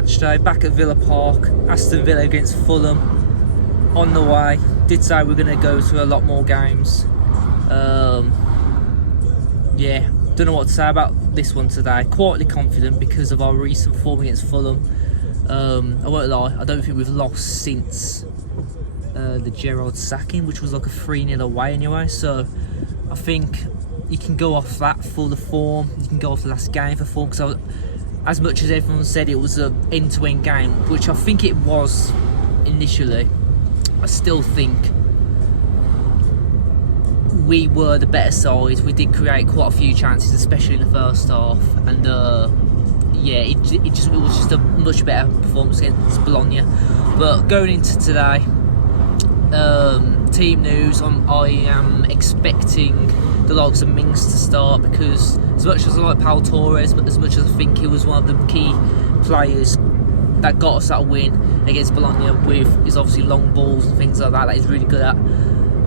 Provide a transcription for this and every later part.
match day back at Villa Park. Aston Villa against Fulham on the way. Did say we're going to go to a lot more games. Yeah, don't know what to say about this one today. Quietly confident because of our recent form against Fulham. I won't lie, I don't think we've lost since the Gerrard sacking, which was like a 3-0 away anyway. So I think you can go off that for the form. You can go off the last game for form, because as much as everyone said it was an end-to-end game, which I think it was initially, I still think we were the better side. We did create quite a few chances, especially in the first half, and yeah, it was just a much better performance against Bologna. But going into today, team news, I am expecting the likes of Mings to start, because as much as I like Pau Torres, but as much as I think he was one of the key players that got us that win against Bologna with his obviously long balls and things like that he's really good at,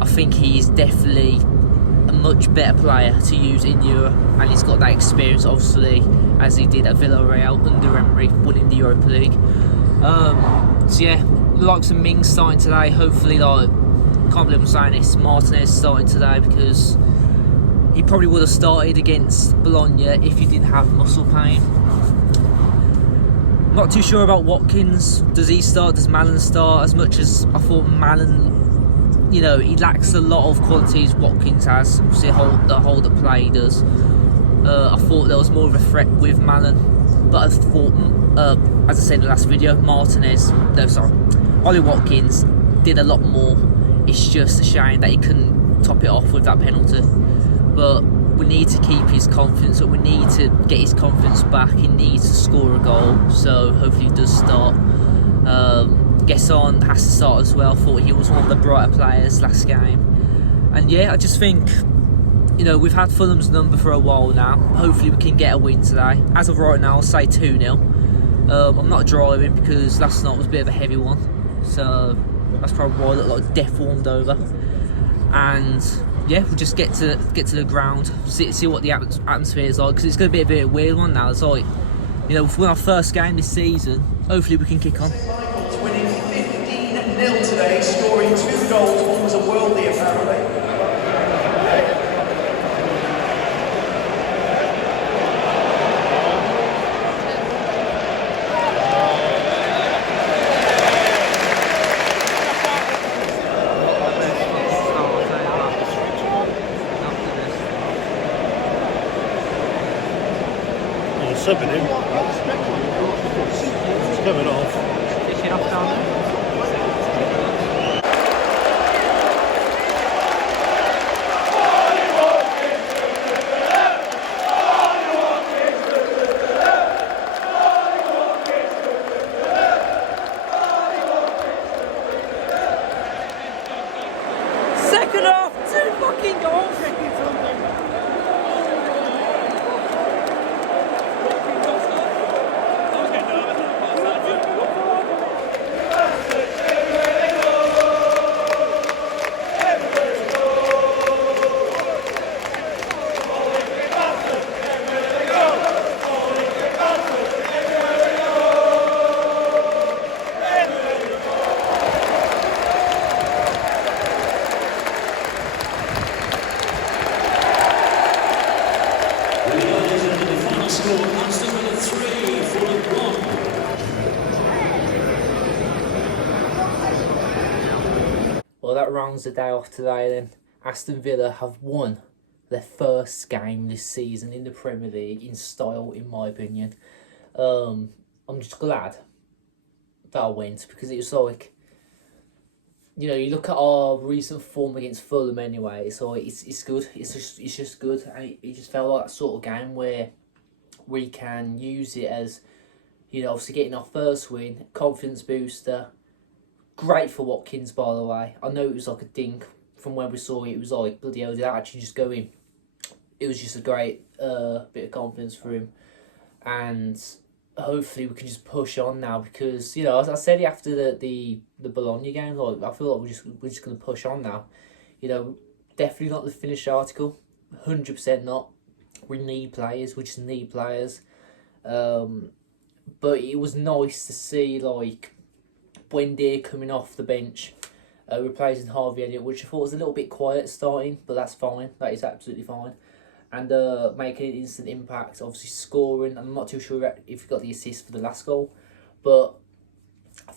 I think he's definitely a much better player to use in Europe, and he's got that experience obviously as he did at Villarreal under Emery, winning the Europa League. So yeah, the likes of Mings starting today. Hopefully, like, can't believe I'm saying this, Martinez starting today, because he probably would have started against Bologna if he didn't have muscle pain. Not too sure about Watkins. Does he start? Does Malen start? As much as I thought Malen, you know, he lacks a lot of qualities Watkins has. Obviously, the hold-up play he does. I thought there was more of a threat with Malen, but I thought, as I said in the last video, Ollie Watkins did a lot more. It's just a shame that he couldn't top it off with that penalty. But we need to keep his confidence up. We need to get his confidence back. He needs to score a goal. So hopefully he does start. Gesson has to start as well. Thought he was one of the brighter players last game. And yeah, I just think, you know, we've had Fulham's number for a while now. Hopefully we can get a win today. As of right now, I'll say 2-0. I'm not driving because last night was a bit of a heavy one. So that's probably why I look like death warmed over. And yeah, we'll just get to the ground, see what the atmosphere is like, because it's going to be a bit of a weird one now. It's like, you know, for our first game this season, hopefully we can kick on. Winning 15-0 today, scoring 2 goals. One was a worldie apparently. Subbing him. It's coming off. Taking off down there. Second half, 2 fucking goals. Well, that rounds the day off today then. Aston Villa have won their first game this season in the Premier League in style, in my opinion. I'm just glad that I went, because it was like, you know, you look at our recent form against Fulham anyway, so it's good. It's just good, and it just felt like that sort of game where we can use it as, you know, obviously getting our first win, confidence booster. Great for Watkins, by the way. I know it was like a dink from when we saw it. It was like, bloody hell, did that actually just go in? It was just a great bit of confidence for him. And hopefully we can just push on now, because, you know, as I said after the Bologna game, like, I feel like we're just going to push on now. You know, definitely not the finished article. 100% not. We need players. We just need players. but it was nice to see like Buendia coming off the bench, replacing Harvey Elliott, which I thought was a little bit quiet starting, but that's fine. That is absolutely fine. And making an instant impact, obviously scoring. I'm not too sure if he got the assist for the last goal, but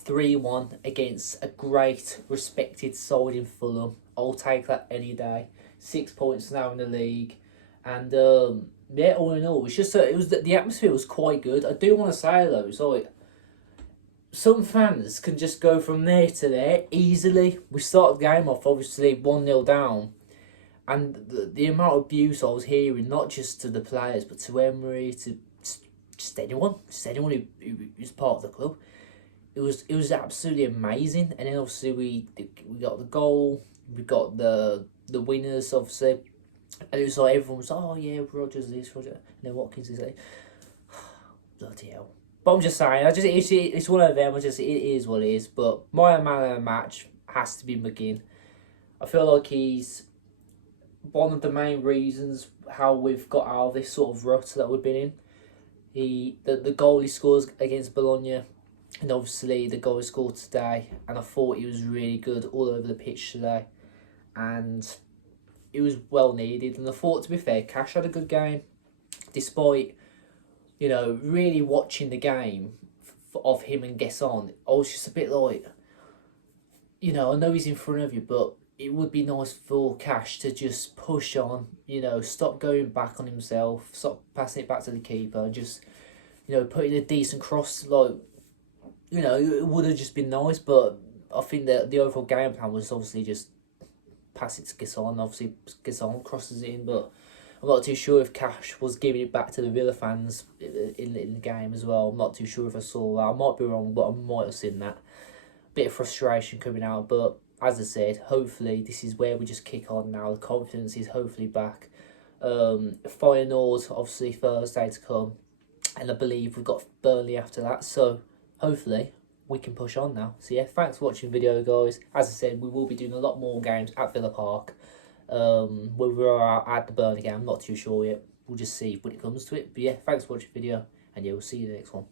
3-1 against a great, respected side in Fulham. I'll take that any day. 6 points now in the league, and yeah, all in all, it's just it was the atmosphere was quite good. I do want to say though, it's like some fans can just go from there to there easily. We started the game off obviously 1-0 down. And the amount of abuse I was hearing, not just to the players, but to Emery, to just anyone who's part of the club, it was absolutely amazing. And then obviously we got the goal, we got the winners obviously, and it was like everyone was like, oh yeah, Rodgers this, Rodgers, and then Watkins is like, bloody hell. But I'm just saying, it's one of them. It is what it is. But my man of the match has to be McGinn. I feel like he's one of the main reasons how we've got out of this sort of rut that we've been in. The goal he scores against Bologna, and obviously the goal he scored today, and I thought he was really good all over the pitch today, and it was well needed. And I thought, to be fair, Cash had a good game, despite, you know, really watching the game of him and Gesson. I was just a bit like, you know, I know he's in front of you, but it would be nice for Cash to just push on, you know, stop going back on himself, stop passing it back to the keeper, and just, you know, put in a decent cross. Like, you know, it would have just been nice, but I think that the overall game plan was obviously just pass it to Gesson. Obviously, Gesson crosses it in, but I'm not too sure if Cash was giving it back to the Villa fans in the game as well. I'm not too sure if I saw that. I might be wrong, but I might have seen that. Bit of frustration coming out, but as I said, hopefully this is where we just kick on now. The confidence is hopefully back. Finals, obviously Thursday to come, and I believe we've got Burnley after that, so hopefully we can push on now. So yeah, thanks for watching the video, guys. As I said, we will be doing a lot more games at Villa Park. Whether we're at the Burnley game, I'm not too sure yet. We'll just see when it comes to it. But yeah, thanks for watching the video, and yeah, we'll see you in the next one.